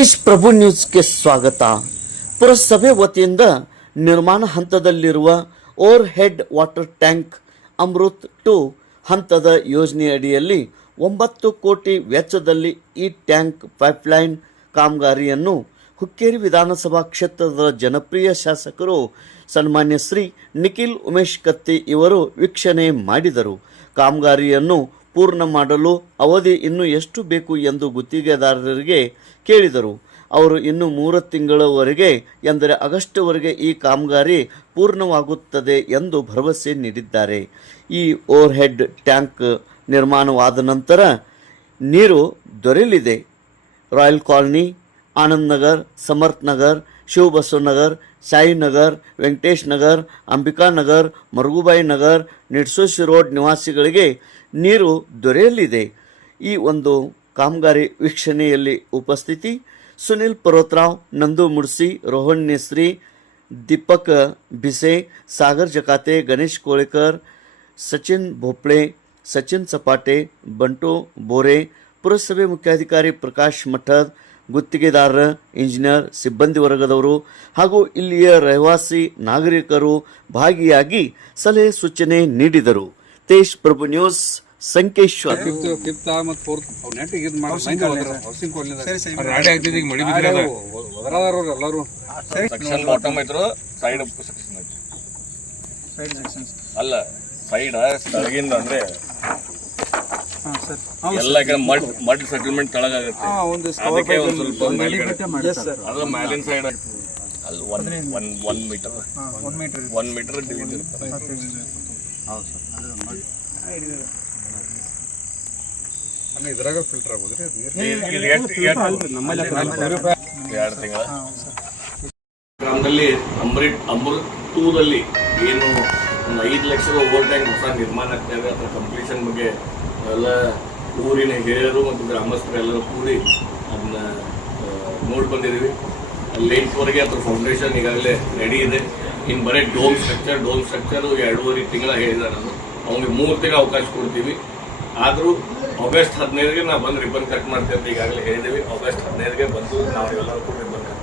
ತೇಜ್ ಪ್ರಭು ನ್ಯೂಸ್ಗೆ ಸ್ವಾಗತ. ಪುರಸಭೆ ವತಿಯಿಂದ ನಿರ್ಮಾಣ ಹಂತದಲ್ಲಿರುವ over head water tank Amrit 2 ಹಂತದ ಯೋಜನೆಯಡಿಯಲ್ಲಿ 9 ಕೋಟಿ ವೆಚ್ಚದಲ್ಲಿ ಈ ಟ್ಯಾಂಕ್ ಪೈಪ್ಲೈನ್ ಕಾಮಗಾರಿಯನ್ನು ಹುಕ್ಕೇರಿ ವಿಧಾನಸಭಾ ಕ್ಷೇತ್ರದ ಜನಪ್ರಿಯ ಶಾಸಕರು ಸನ್ಮಾನ್ಯ ಶ್ರೀ ನಿಖಿಲ್ ಉಮೇಶ್ ಕತ್ತಿ ಇವರು ವೀಕ್ಷಣೆ ಮಾಡಿದರು. ಕಾಮಗಾರಿಯನ್ನು ಪೂರ್ಣ ಮಾಡಲು ಅವಧಿ ಇನ್ನೂ ಎಷ್ಟು ಬೇಕು ಎಂದು ಗುತ್ತಿಗೆದಾರರಿಗೆ ಕೇಳಿದರು. ಅವರು ಇನ್ನು 3 ತಿಂಗಳವರೆಗೆ ಎಂದರೆ ಆಗಸ್ಟ್ವರೆಗೆ ಈ ಕಾಮಗಾರಿ ಪೂರ್ಣವಾಗುತ್ತದೆ ಎಂದು ಭರವಸೆ ನೀಡಿದ್ದಾರೆ. ಈ ಓವರ್ ಹೆಡ್ ಟ್ಯಾಂಕ್ ನಿರ್ಮಾಣವಾದ ನಂತರ ನೀರು ದೊರೆಯಲಿದೆ. Royal Colony, Anand Nagar, Samarth Nagar, Shivabasavanagar, Sainagar, Venkatesh Nagar, Ambika Nagar, Marugubai Nagar, Nidsoshi Road ನಿವಾಸಿಗಳಿಗೆ ನೀರು ದೊರೆಯಲಿದೆ. ಈ ಒಂದು ಕಾಮಗಾರಿ ವೀಕ್ಷಣೆಯಲ್ಲಿ ಉಪಸ್ಥಿತಿ ಸುನಿಲ್ ಪರ್ವತರಾವ್, ನಂದು ಮುಡ್ಸಿ, ರೋಹನ್ ನೇಸ್ರಿ, ದೀಪಕ್ ಭಿಸೆ, ಸಾಗರ್ ಜಕಾತೆ, ಗಣೇಶ್ ಕೋಳೇಕರ್, ಸಚಿನ್ ಭೋಪ್ಳೆ, ಸಚಿನ್ ಸಪಾಟೆ, ಬಂಟು ಬೋರೆ, ಪುರಸಭೆ ಮುಖ್ಯಾಧಿಕಾರಿ ಪ್ರಕಾಶ್ ಮಠದ್, ಗುತ್ತಿಗೆದಾರರ, ಇಂಜಿನಿಯರ್, ಸಿಬ್ಬಂದಿ ವರ್ಗದವರು ಹಾಗೂ ಇಲ್ಲಿಯ ರಹಿವಾಸಿ ನಾಗರಿಕರು ಭಾಗಿಯಾಗಿ ಸಲಹೆ ಸೂಚನೆ ನೀಡಿದರು. ತೇಜ್ ಪ್ರಭು ನ್ಯೂಸ್, ಸಂಕೇಶ್ವರ. ಅಲ್ಲ ಸೈಡ್ ಸ್ಥಳಗಿಂದ ಅಂದ್ರೆ ಎಲ್ಲ ಮಡ್ ಸೆಟಲ್ಮೆಂಟ್ ತಳಗಾಗುತ್ತೆ. ಅದಕ್ಕೆ ಒಂದು ಸ್ವಲ್ಪ ಅದು ಮ್ಯಾಲಿನ ಸೈಡ್ ಅಲ್ಲಿ 1 ಮೀಟರ್ 1 ಮೀಟರ್ ಡಿವಿಡ್ ಇರುತ್ತೆ. ಇದ್ರಾಗ ಫಿಲ್ಟರ್ ಆಗೋದ್ರಿ 2 ತಿಂಗಳ ಗ್ರಾಮದಲ್ಲಿ ಅಮೃತ್ 2ದಲ್ಲಿ ಏನು ಒಂದು 5 ಲಕ್ಷದ ಓವರ್ ಟ್ಯಾಂಕ್ ಹೊಸ ನಿರ್ಮಾಣ ಆಗ್ತಾ ಇದೆ. ಅದರ ಕಂಪ್ಲೀಷನ್ ಬಗ್ಗೆ ಎಲ್ಲ ಊರಿನ ಹಿರಿಯರು ಮತ್ತು ಗ್ರಾಮಸ್ಥರು ಎಲ್ಲರೂ ಕೂಡಿ ಅದನ್ನ ನೋಡಿ ಬಂದಿದ್ದೀವಿ. ಅಲ್ಲಿ 8ವರೆಗೆ ಅದ್ರ ಫೌಂಡೇಶನ್ ಈಗಾಗಲೇ ರೆಡಿ ಇದೆ. ಇನ್ನು ಬರೀ ಡೋಮ್ ಸ್ಟ್ರಕ್ಚರ್ 2.5 ತಿಂಗಳ ಹೇಳಿದ್ದಾರೆ. ನಾನು ಅವ್ನಿಗೆ 3 ತಿಂಗಳ ಅವಕಾಶ ಕೊಡ್ತೀವಿ. ಆದರೂ ಆಗಸ್ಟ್ 15ಗೆ ನಾವು ಬಂದು ರಿಬನ್ ಕಟ್ ಮಾಡ್ತೀವಿ ಅಂತ ಈಗಾಗಲೇ ಹೇಳಿದ್ದೀವಿ. ಆಗಸ್ಟ್ 15ಗೆ ಬಂದು ನಾವು ಎಲ್ಲರೂ ಕೂಡ ರಿಬನ್ ಕಟ್